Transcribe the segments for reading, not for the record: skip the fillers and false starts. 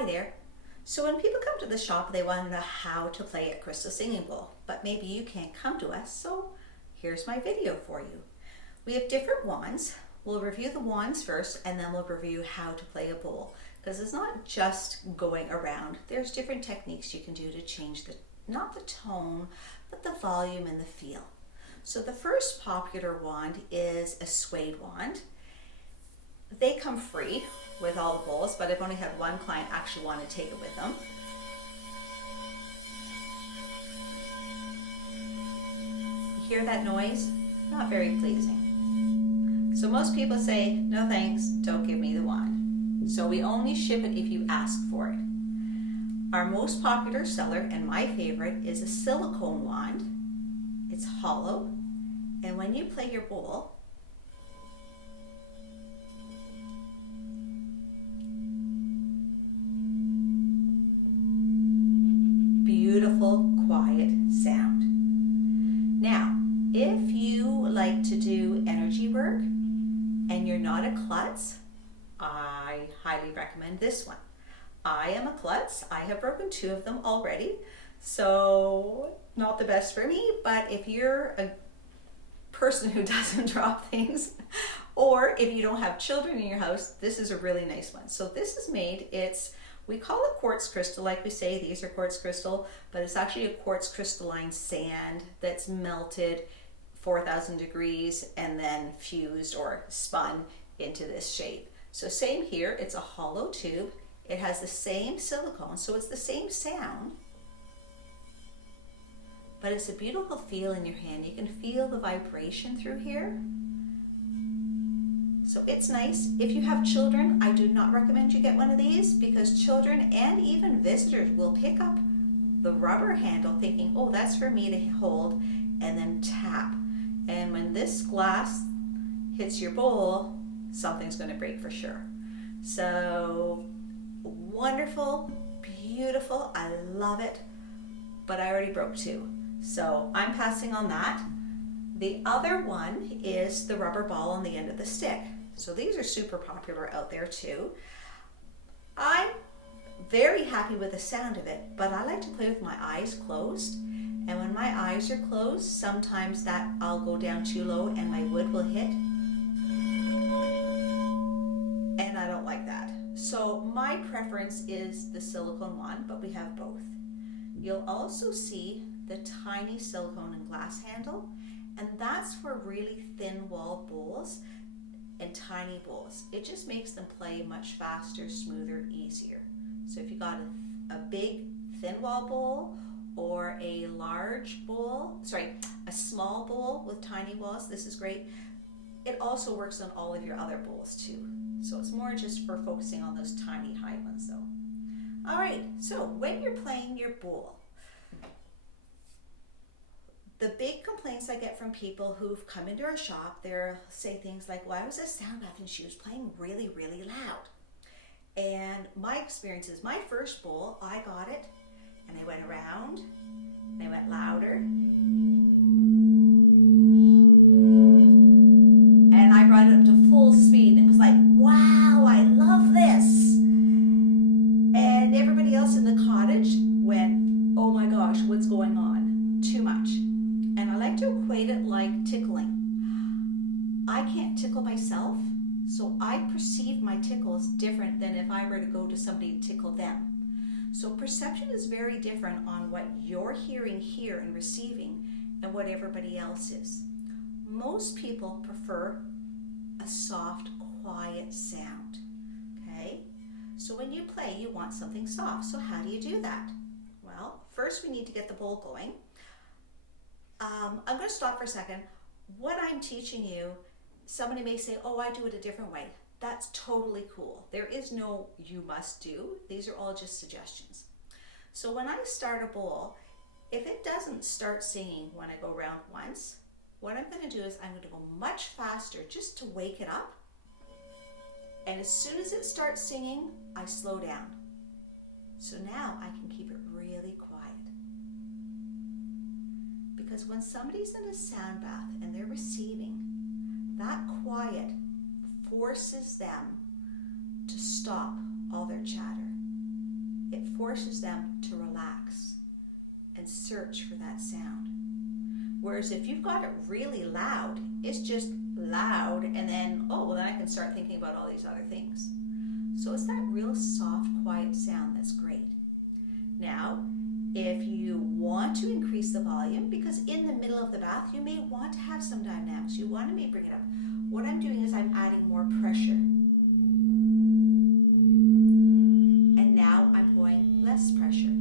Hi there. So when people come to the shop, they want to know how to play a crystal singing bowl, but maybe you can't come to us, so here's my video for you. We have different wands. We'll review the wands first, and then we'll review how to play a bowl, because it's not just going around. There's different techniques you can do to change not the tone, but the volume and the feel. So the first popular wand is a Suede Wand. They come free with all the bowls, but I've only had one client actually want to take it with them. You hear that noise? Not very pleasing. So most people say, no thanks, don't give me the wand. So we only ship it if you ask for it. Our most popular seller and my favorite is a silicone wand. It's hollow, and when you play your bowl, beautiful, quiet sound. Now, if you like to do energy work and you're not a klutz, I highly recommend this one. I am a klutz. I have broken 2 of them already, so not the best for me, but if you're a person who doesn't drop things, or if you don't have children in your house, this is a really nice one. So this is made, we call it quartz crystal, like we say, these are quartz crystal, but it's actually a quartz crystalline sand that's melted 4,000 degrees and then fused or spun into this shape. So same here, it's a hollow tube. It has the same silicone, so it's the same sound, but it's a beautiful feel in your hand. You can feel the vibration through here. So it's nice. If you have children, I do not recommend you get one of these, because children and even visitors will pick up the rubber handle thinking, oh, that's for me to hold, and then tap. And when this glass hits your bowl, something's going to break for sure. So wonderful, beautiful, I love it, but I already broke 2. So I'm passing on that. The other one is the rubber ball on the end of the stick. So these are super popular out there too. I'm very happy with the sound of it, but I like to play with my eyes closed. And when my eyes are closed, sometimes that I'll go down too low and my wood will hit. And I don't like that. So my preference is the silicone wand, but we have both. You'll also see the tiny silicone and glass handle, and that's for really thin walled bowls and tiny bowls. It just makes them play much faster, smoother, easier. So if you got a big thin wall bowl or a small bowl with tiny walls, this is great. It also works on all of your other bowls too. So it's more just for focusing on those tiny high ones though. All right, so when you're playing your bowl, the big complaints I get from people who've come into our shop, they'll say things like, well, I was at sound bath and she was playing really, really loud. And my experience is, my first bowl, I got it and I went around and I went louder. And I brought it up to full speed and it was like, wow, I love this. And everybody else in the cottage went, oh my gosh, what's going on? Too much. And I like to equate it like tickling. I can't tickle myself, so I perceive my tickles different than if I were to go to somebody and tickle them. So perception is very different on what you're hearing here and receiving and what everybody else is. Most people prefer a soft, quiet sound, okay? So when you play, you want something soft. So how do you do that? Well, first we need to get the bowl going. I'm going to stop for a second. What I'm teaching you, somebody may say, oh, I do it a different way. That's totally cool. There is no you must do. These are all just suggestions. So when I start a bowl, if it doesn't start singing when I go around once, what I'm going to do is I'm going to go much faster just to wake it up. And as soon as it starts singing, I slow down. So now I can keep it really quiet. Because when somebody's in a sound bath and they're receiving, that quiet forces them to stop all their chatter. forces them to relax and search for that sound. Whereas if you've got it really loud, it's just loud, and then, oh, well, then I can start thinking about all these other things. So it's that real soft, quiet sound that's great. Now, if you want to increase the volume, because in the middle of the bath, you may want to have some dynamics. You want to maybe bring it up. What I'm doing is I'm adding more pressure. And now I'm going less pressure.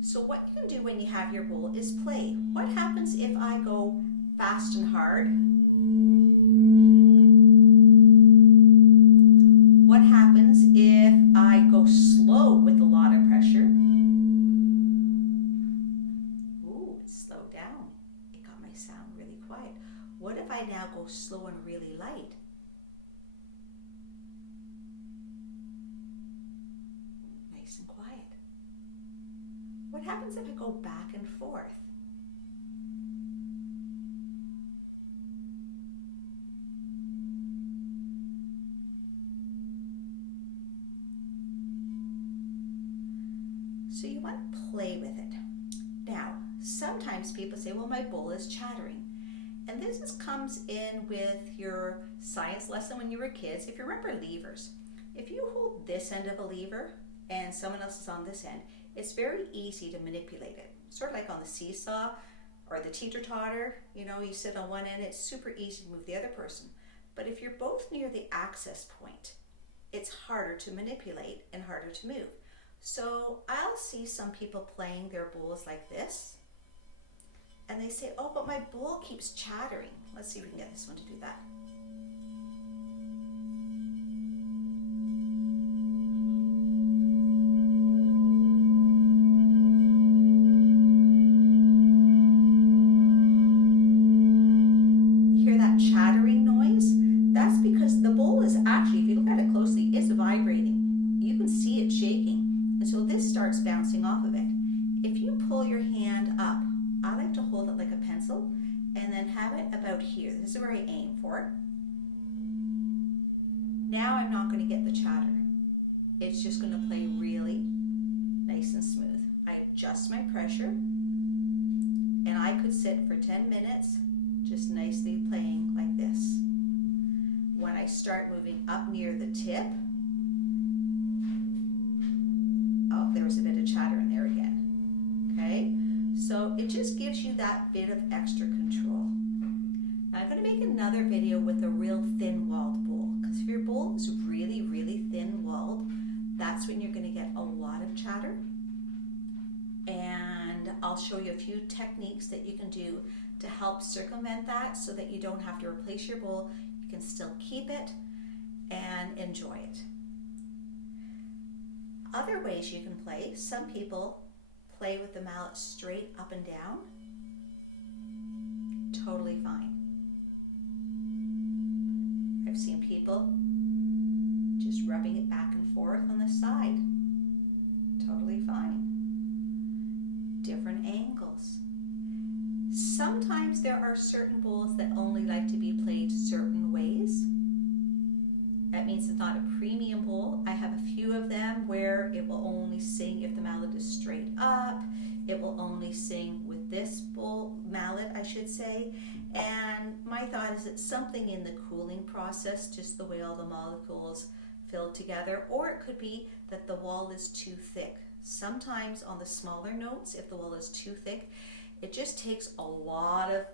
So what you can do when you have your bowl is play. What happens if I go fast and hard? What happens if I go slow with a lot of pressure? Ooh, it slowed down. It got my sound really quiet. What if I now go slow and really light? Nice and quiet. What happens if I go back and forth? So you want to play with it. Now, sometimes people say, well, my bowl is chattering. And this comes in with your science lesson when you were kids. If you remember levers, if you hold this end of a lever and someone else is on this end, it's very easy to manipulate it. Sort of like on the seesaw or the teeter-totter, you sit on one end, it's super easy to move the other person. But if you're both near the access point, it's harder to manipulate and harder to move. So I'll see some people playing their bowls like this, and they say, oh, but my bowl keeps chattering. Let's see if we can get this one to do that. You hear that chattering noise? That's because the bowl is actually, if you look at it closely, it's vibrating. You can see it shaking. So this starts bouncing off of it. If you pull your hand up, I like to hold it like a pencil and then have it about here. This is where I aim for. Now I'm not going to get the chatter. It's just going to play really nice and smooth. I adjust my pressure, and I could sit for 10 minutes just nicely playing like this. When I start moving up near the tip, oh, there was a bit of chatter in there again. Okay, so it just gives you that bit of extra control. Now I'm going to make another video with a real thin-walled bowl, because if your bowl is really, really thin-walled, that's when you're going to get a lot of chatter. And I'll show you a few techniques that you can do to help circumvent that so that you don't have to replace your bowl. You can still keep it and enjoy it. Other ways you can play, some people play with the mallet straight up and down. Totally fine. I've seen people just rubbing it back and forth on the side. Totally fine. Different angles. Sometimes there are certain bowls that only like to be played certain ways. That means it's not a premium bowl. I have a few of them where it will only sing if the mallet is straight up. It will only sing with this bowl, mallet I should say. And my thought is it's something in the cooling process, just the way all the molecules fill together, or it could be that the wall is too thick. Sometimes on the smaller notes, if the wall is too thick, it just takes a lot of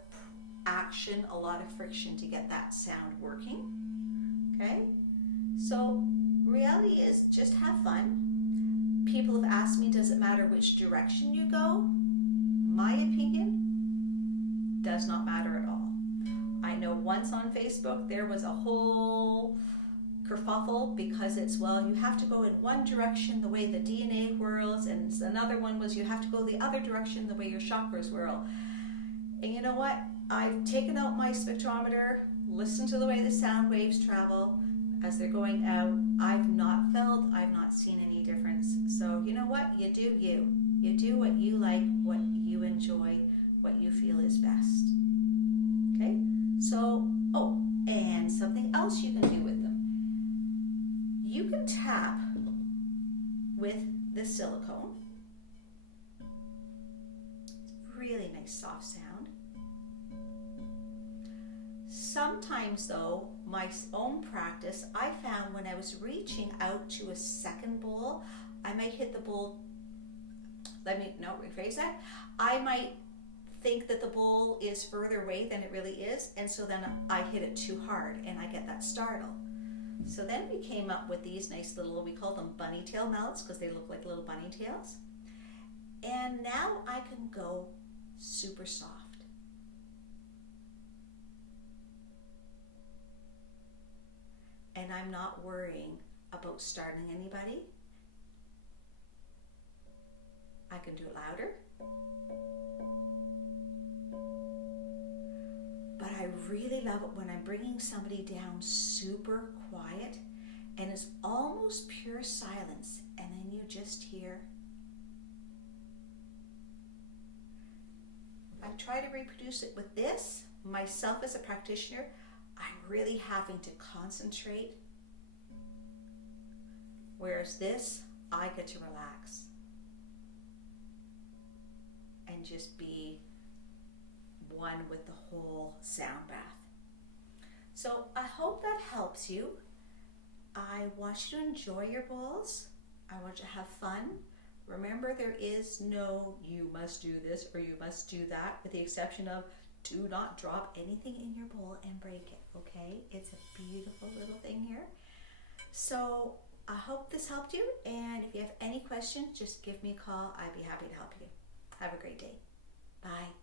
action, a lot of friction to get that sound working. Okay? So reality is just have fun. People have asked me, does it matter which direction you go? My opinion, does not matter at all. I know once on Facebook there was a whole kerfuffle because it's, well, you have to go in one direction the way the DNA whirls, and another one was you have to go the other direction the way your chakras whirl. And you know what? I've taken out my spectrometer, listened to the way the sound waves travel as they're going out. I've not seen any difference. So you know what? You do you. You do what you like, what you enjoy, what you feel is best. Okay? So, oh, and something else you can do with them. You you can tap with the silicone. Really nice soft sound. Sometimes though, my own practice, I found when I was reaching out to a second bowl, I might hit the bowl, rephrase that. I might think that the bowl is further away than it really is, and so then I hit it too hard and I get that startle. So then we came up with these nice little, we call them bunny tail mallets because they look like little bunny tails. And now I can go super soft. And I'm not worrying about startling anybody. I can do it louder. But I really love it when I'm bringing somebody down super quiet and it's almost pure silence, and then you just hear. I try to reproduce it with this. Myself as a practitioner, I'm really having to concentrate. Whereas this, I get to relax and just be one with the whole sound bath. So I hope that helps you. I want you to enjoy your bowls. I want you to have fun. Remember, there is no you must do this or you must do that, with the exception of do not drop anything in your bowl and break it, okay? It's a beautiful little thing here. So I hope this helped you, and if you have any questions, just give me a call. I'd be happy to help you. Have a great day. Bye.